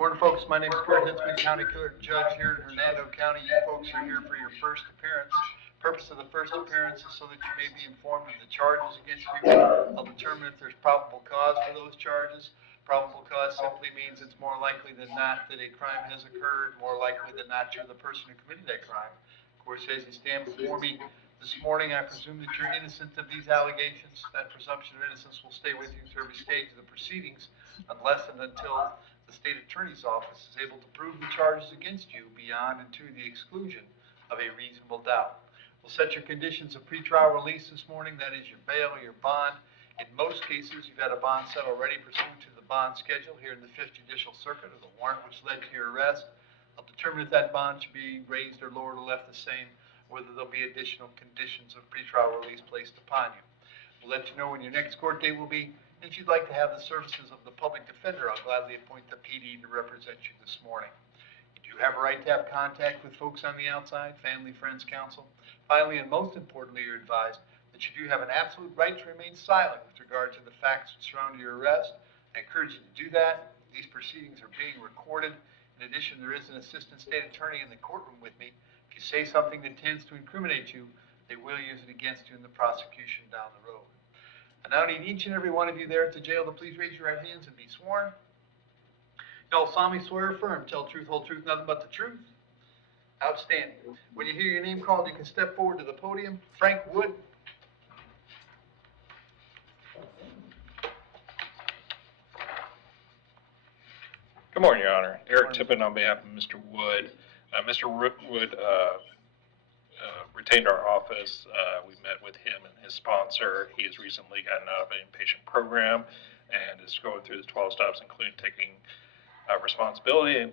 Morning, folks. My name is Kurt Hitzemann, County Clerk Judge here in Hernando County. You folks are here for your first appearance. Purpose of the first appearance is so that you may be informed of the charges against you. I'll determine if there's probable cause for those charges. Probable cause simply means it's more likely than not that a crime has occurred, more likely than not you're the person who committed that crime. Of course, as you stand before me this morning, I presume that you're innocent of these allegations. That presumption of innocence will stay with you through every stage of the proceedings unless and until the state attorney's office is able to prove the charges against you beyond and to the exclusion of a reasonable doubt. We'll set your conditions of pretrial release this morning. That is your bail or your bond. In most cases, you've had a bond set already pursuant to the bond schedule here in the 5th Judicial Circuit, or the warrant which led to your arrest. I'll determine if that bond should be raised or lowered or left the same, whether there'll be additional conditions of pretrial release placed upon you. We'll let you know when your next court date will be. If you'd like to have the services of the public defender, I'll gladly appoint the PD to represent you this morning. You do have a right to have contact with folks on the outside, family, friends, counsel. Finally, and most importantly, you're advised that you do have an absolute right to remain silent with regard to the facts that surround your arrest. I encourage you to do that. These proceedings are being recorded. In addition, there is an assistant state attorney in the courtroom with me. If you say something that tends to incriminate you, they will use it against you in the prosecution down the road. I now need each and every one of you there at the jail to please raise your right hands and be sworn. You all solemnly swear or affirm, tell the truth, whole truth, nothing but the truth. Outstanding. When you hear your name called, you can step forward to the podium. Frank Wood. Good morning, Your Honor. Eric Tippin on behalf of Mr. Wood. Mr. Wood retained our office. We met with him and his sponsor. He has recently gotten out of an inpatient program and is going through the 12 steps, including taking responsibility and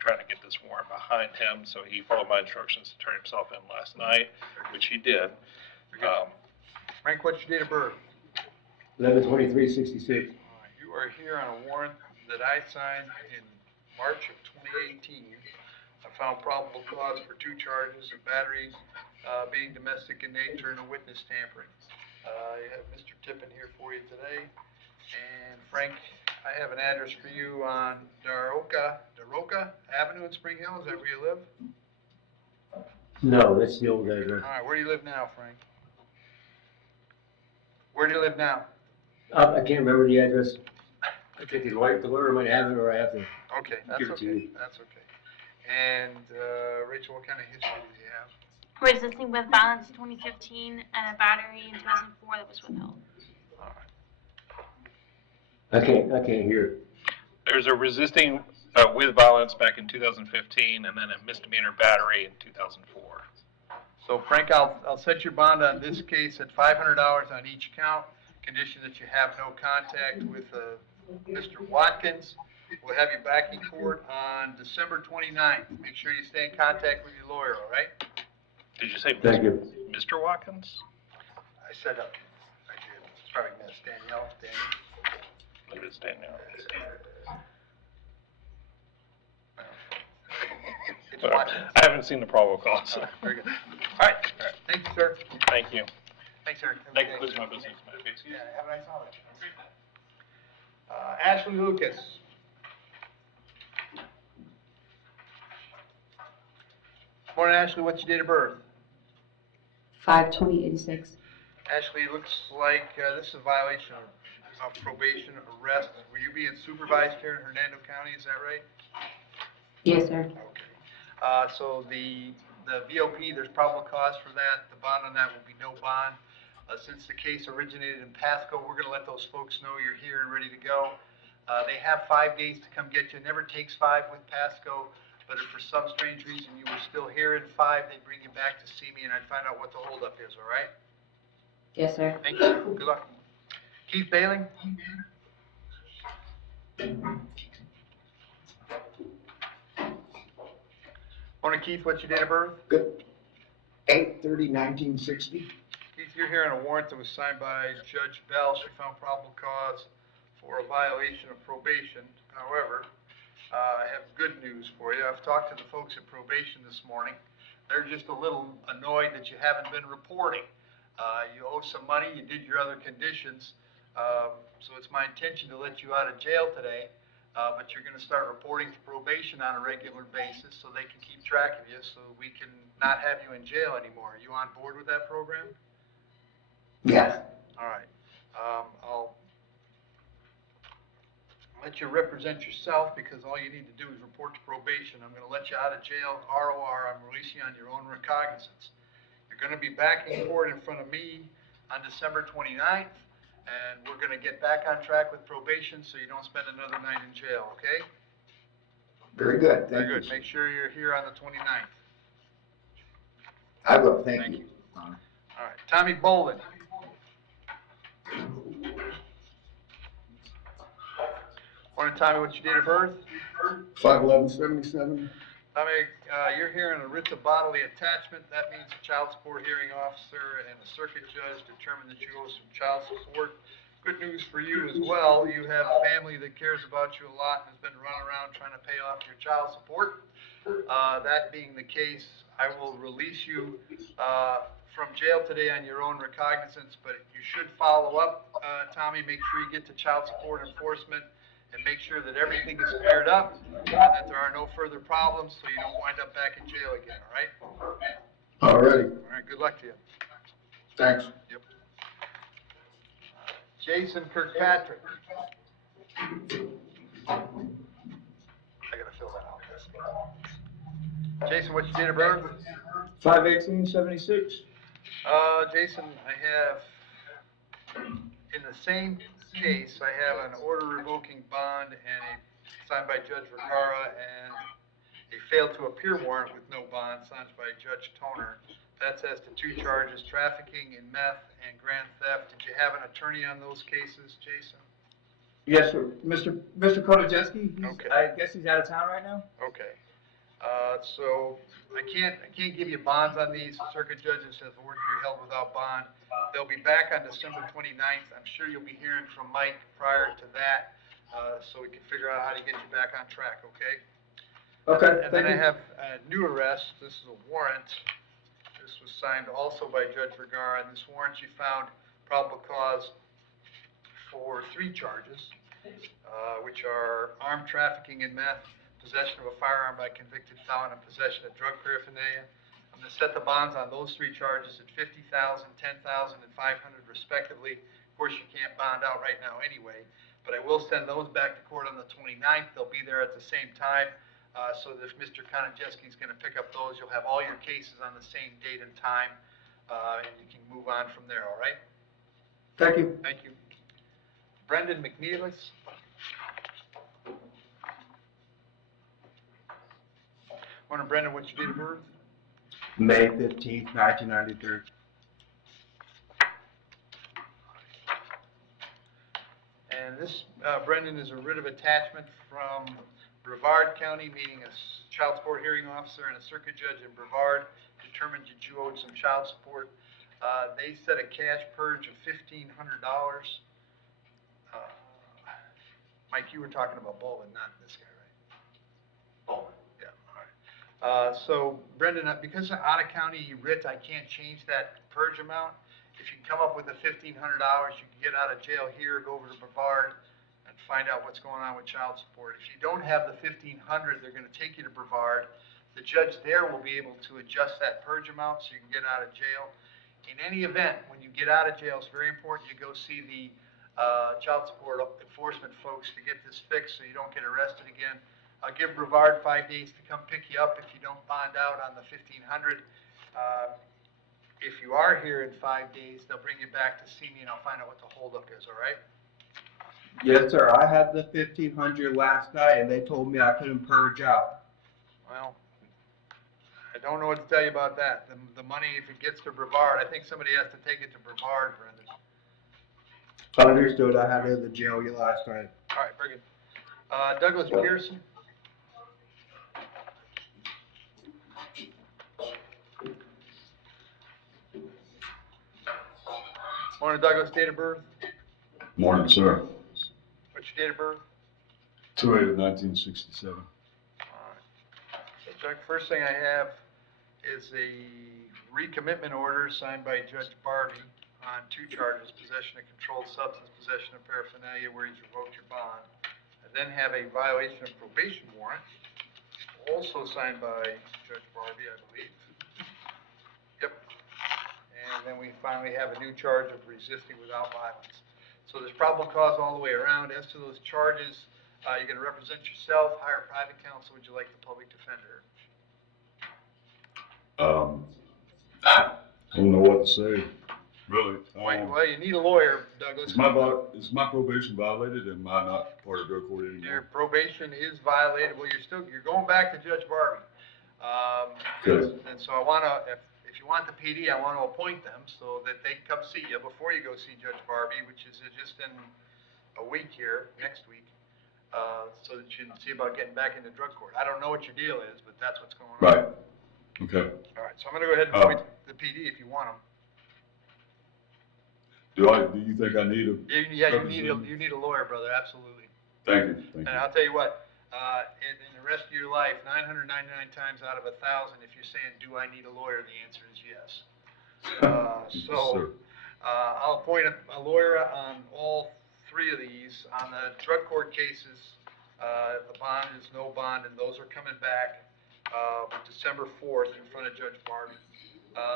trying to get this warrant behind him. So he followed my instructions to turn himself in last night, which he did. Frank, what's your date of birth? 11/23/66. You are here on a warrant that I signed in March of 2018. I found probable cause for 2 charges of battery, being domestic in nature, and a witness tampering. I have Mr. Tippin here for you today. And Frank, I have an address for you on Daroca Avenue in Spring Hill. Is that where you live? No, that's the old address. All right, where do you live now, Frank? Where do you live now? I can't remember the address. I think the lawyer might have it, or I have to. Okay, that's Give it to okay. you. That's okay. And Rachel, what kind of history do you have? Resisting with violence in 2015 and a battery in 2004 that was withheld. All right. I can't hear. There's a resisting with violence back in 2015 and then a misdemeanor battery in 2004. So Frank, I'll set your bond on this case at $500 on each count, condition that you have no contact with Mr. Watkins. We'll have you back in court on December 29th. Make sure you stay in contact with your lawyer, all right? Did you say Thank you. Mr. Watkins? I did. Sorry, Miss Danielle. It is Danielle. It's Watkins. I haven't seen the probable cause. Very good. All right. Thank you, sir. Thank you. Thanks, Eric. That concludes my business. Yeah, have a nice holiday. Ashley Lucas. Morning, Ashley. What's your date of birth? 5/20/86. Ashley, it looks like this is a violation of probation arrest. Were you being supervised here in Hernando County? Is that right? Yes, sir. Okay. So the VOP, there's probable cause for that. The bond on that will be no bond. Since the case originated in Pasco, we're going to let those folks know you're here and ready to go. They have 5 days to come get you. It never takes 5 with Pasco, but if for some strange reason you were still here in 5, they'd bring you back to see me and I'd find out what the holdup is, all right? Yes, sir. Thank you. Good luck. Keith Bailing? Morning, Keith. What's your date of birth? Good. 8/30/1960. Keith, you're here on a warrant that was signed by Judge Bell. She found probable cause for a violation of probation. However, I have good news for you. I've talked to the folks at probation this morning. They're just a little annoyed that you haven't been reporting. You owe some money. You did your other conditions. So it's my intention to let you out of jail today. but you're gonna start reporting to probation on a regular basis so they can keep track of you, so we can not have you in jail anymore. Are you on board with that program? Yes. All right. I'll let you represent yourself, because all you need to do is report to probation. I'm gonna let you out of jail, ROR, I'm releasing you on your own recognizance. You're gonna be back in court in front of me on December 29th, and we're gonna get back on track with probation so you don't spend another night in jail, okay? Very good. Very Thank good. you. Make sure you're here on the 29th. I will. Thank Thank you. All right, Tommy Bolden. Morning, Tommy, what's your date of birth? 5/11/77. Tommy, you're hearing a writ of bodily attachment. That means a child support hearing officer and a circuit judge determined that you owe some child support. Good news for you as well. You have a family that cares about you a lot and has been running around trying to pay off your child support. That being the case, I will release you from jail today on your own recognizance, but you should follow up, Tommy. Make sure you get to child support enforcement and make sure that everything is cleared up and that there are no further problems so you don't wind up back in jail again, all right? All righty. All right, good luck to you. Thanks. Yep. Jason Kirkpatrick. I gotta fill that out. Jason, what's your date of birth? 5/18/76. Jason, I have, in the same case, I have an order revoking bond and signed by Judge Vergara, and a failed to appear warrant with no bond signed by Judge Toner. That's as to 2 charges, trafficking in meth and grand theft. Did you have an attorney on those cases, Jason? Yes, sir. Mr. Kotojeski, Okay. I guess he's out of town right now? Okay. So I can't give you bonds on these. The circuit judge says the order be held without bond. They'll be back on December 29th. I'm sure you'll be hearing from Mike prior to that, so we can figure out how to get you back on track, okay? Okay, And then thank I you. have a new arrest. This is a warrant. This was signed also by Judge Vergara. In this warrant, you found probable cause for 3 charges, which are armed trafficking in meth, possession of a firearm by a convicted felon, and possession of drug paraphernalia. I'm going to set the bonds on those 3 charges at $50,000, $10,000, and $500 respectively. Of course, you can't bond out right now anyway, but I will send those back to court on the 29th. They'll be there at the same time, so that if Mr. Kotojeski is going to pick up those, you'll have all your cases on the same date and time, and you can move on from there, all right? Thank you. Thank you. Brendan McNeilis. Morning, Brendan, what's your date of birth? May 15th, 1993. And this, Brendan, is a writ of attachment from Brevard County, meaning a child support hearing officer and a circuit judge in Brevard determined that you owed some child support. They set a cash purge of $1,500. Mike, you were talking about Baldwin, not this guy, right? Baldwin, yeah, all right. So Brendan, because of out-of-county writ, I can't change that purge amount. If you can come up with the $1,500, you can get out of jail here, go over to Brevard, and find out what's going on with child support. If you don't have the $1,500, they're going to take you to Brevard. The judge there will be able to adjust that purge amount so you can get out of jail. In any event, when you get out of jail, it's very important you go see the child support enforcement folks to get this fixed so you don't get arrested again. I'll give Brevard 5 days to come pick you up if you don't bond out on the $1,500. If you are here in 5 days, they'll bring you back to see me and I'll find out what the holdup is, all right? Yes, sir. I had the 1500 last night, and they told me I couldn't purge out. Well, I don't know what to tell you about that. The money, if it gets to Brevard, I think somebody has to take it to Brevard, Brendan. Understood. I had it in the jail last night. All right, very good. Douglas Pearson. Morning, Douglas. Date of birth? Morning, sir. What's your date of birth? 2/8/1967. All right. So, Doug, first thing I have is a recommitment order signed by Judge Barbie on 2 charges, possession of controlled substance, possession of paraphernalia, where he's revoked your bond. I then have a violation of probation warrant, also signed by Judge Barbie, I believe. Yep. And then we finally have a new charge of resisting without violence. So there's probable cause all the way around. As to those charges, you're going to represent yourself, hire private counsel. Would you like the public defender? I don't know what to say, really. Well, you need a lawyer, Douglas. Is my probation violated? Am I not part of drug court Your anymore? probation is violated. Well, you're going back to Judge Barbie. Good. And so I want to, if you want the PD, I want to appoint them so that they can come see you before you go see Judge Barbie, which is just in a week here, next week, so that you can see about getting back into drug court. I don't know what your deal is, but that's what's going on. Right. Okay. All right, so I'm going to go ahead and appoint the PD if you want them. Do you think I need a? Yeah, you need a lawyer, brother, absolutely. Thank you. Thank And you. I'll tell you what, in the rest of your life, 999 times out of 1,000, if you're saying, do I need a lawyer, the answer is yes. Sir. I'll appoint a lawyer on all three of these. On the drug court cases, the bond is no bond, and those are coming back December 4th in front of Judge Barbie.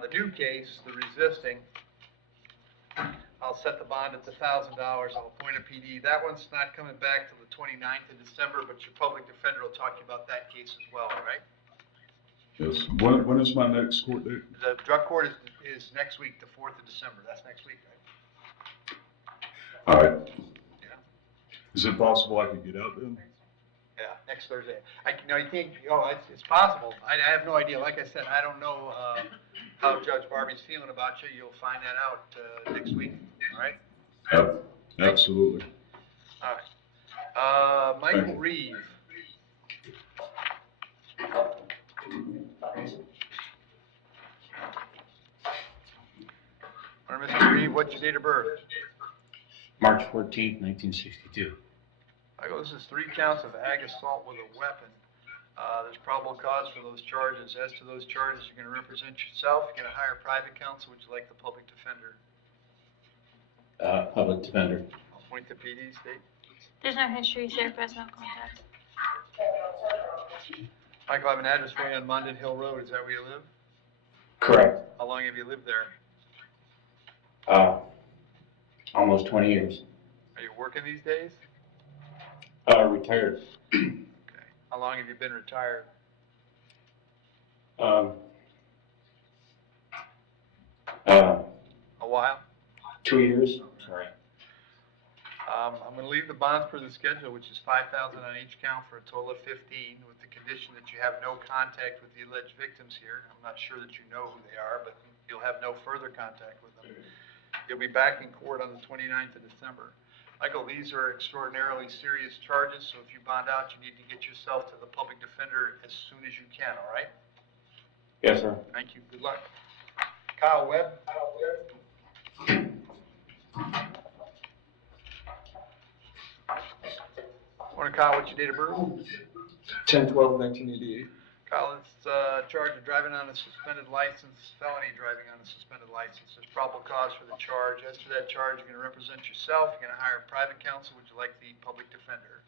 The new case, the resisting, I'll set the bond at $1,000. I'll appoint a PD. That one's not coming back till the 29th of December, but your public defender will talk to you about that case as well, right? Yes. When is my next court date? The drug court is next week, the 4th of December. That's next week, right? All right. Yeah. Is it possible I could get out then? Yeah, next Thursday. No, you can't, it's possible. I have no idea. Like I said, I don't know how Judge Barbie's feeling about you. You'll find that out next week, all right? Yep. Absolutely. All right. Michael Thank you. Reeve. All right, Mr. Reeve, what's your date of birth? March 14th, 1962. This is 3 counts of ag assault with a weapon. There's probable cause for those charges. As to those charges, you're going to represent yourself. You're going to hire private counsel. Would you like the public defender? Public defender. I'll point to PD, state. There's no history, sheriff has no contact. Michael, I have an address for you on Munden Hill Road. Is that where you live? Correct. How long have you lived there? Almost 20 years. Are you working these days? Retired. Okay. How long have you been retired? A while? 2 years. Sorry. I'm going to leave the bonds per the schedule, which is $5,000 on each count for a total of 15, with the condition that you have no contact with the alleged victims here. I'm not sure that you know who they are, but you'll have no further contact with them. You'll be back in court on the 29th of December. Michael, these are extraordinarily serious charges, so if you bond out, you need to get yourself to the public defender as soon as you can, all right? Yes, sir. Thank you. Good luck. Kyle Webb? Morning, Kyle. What's your date of birth? 10/12/1988. Kyle, it's charged of driving on a suspended license, felony driving on a suspended license. There's probable cause for the charge. As to that charge, you're going to represent yourself. You're going to hire private counsel. Would you like the public defender?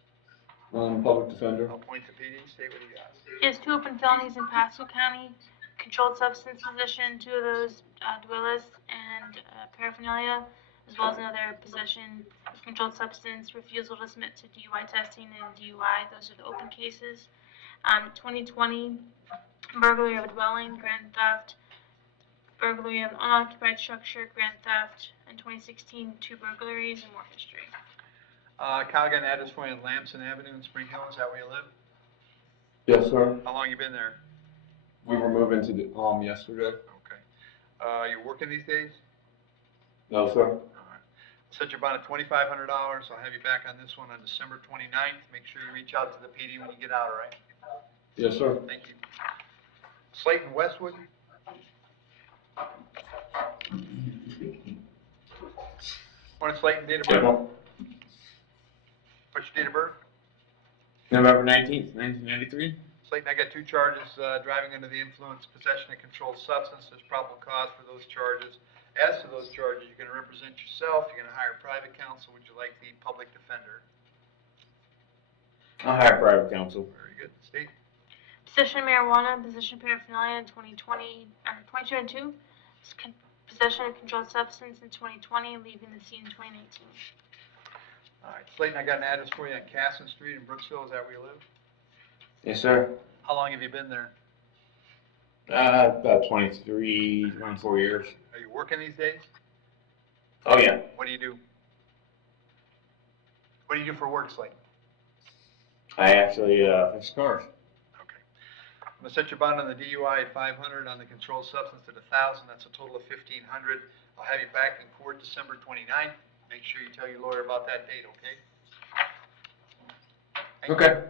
Public defender. I'll point to PD. State what you got. He has 2 open felonies in Pasco County, controlled substance possession, 2 of those duellists, and paraphernalia, as well as another possession of controlled substance, refusal to submit to DUI testing, and DUI. Those are the open cases. 2020, burglary of a dwelling, grand theft, burglary of an unoccupied structure, grand theft, and 2016, 2 burglaries and more history. Kyle, got an address for you on Lamson Avenue in Spring Hill. Is that where you live? Yes, sir. How long you been there? We were moving to the yesterday. Okay. You working these days? No, sir. All right. Set your bond at $2,500. I'll have you back on this one on December 29th. Make sure you reach out to the PD when you get out, all right? Yes, sir. Thank you. Slayton Westwood? Morning, Slayton. Date of birth? What's your date of birth? November 19th, 1993. Slayton, I got 2 charges, driving under the influence, possession of controlled substance. There's probable cause for those charges. As to those charges, you're going to represent yourself. You're going to hire private counsel. Would you like the public defender? I hire private counsel. Very good. State? Possession of marijuana, possession of paraphernalia in 2020, or 2022. Possession of controlled substance in 2020, leaving the scene in 2019. All right, Slayton, I got an address for you on Casson Street in Brooksville. Is that where you live? Yes, sir. How long have you been there? About 23, 24 years. Are you working these days? Oh, yeah. What do you do? What do you do for work, Slayton? I actually, fix cars. Okay. I'm gonna set your bond on the DUI at 500, on the controlled substance at 1,000. That's a total of 1,500. I'll have you back in court December 29th. Make sure you tell your lawyer about that date, okay? Thank you. Okay.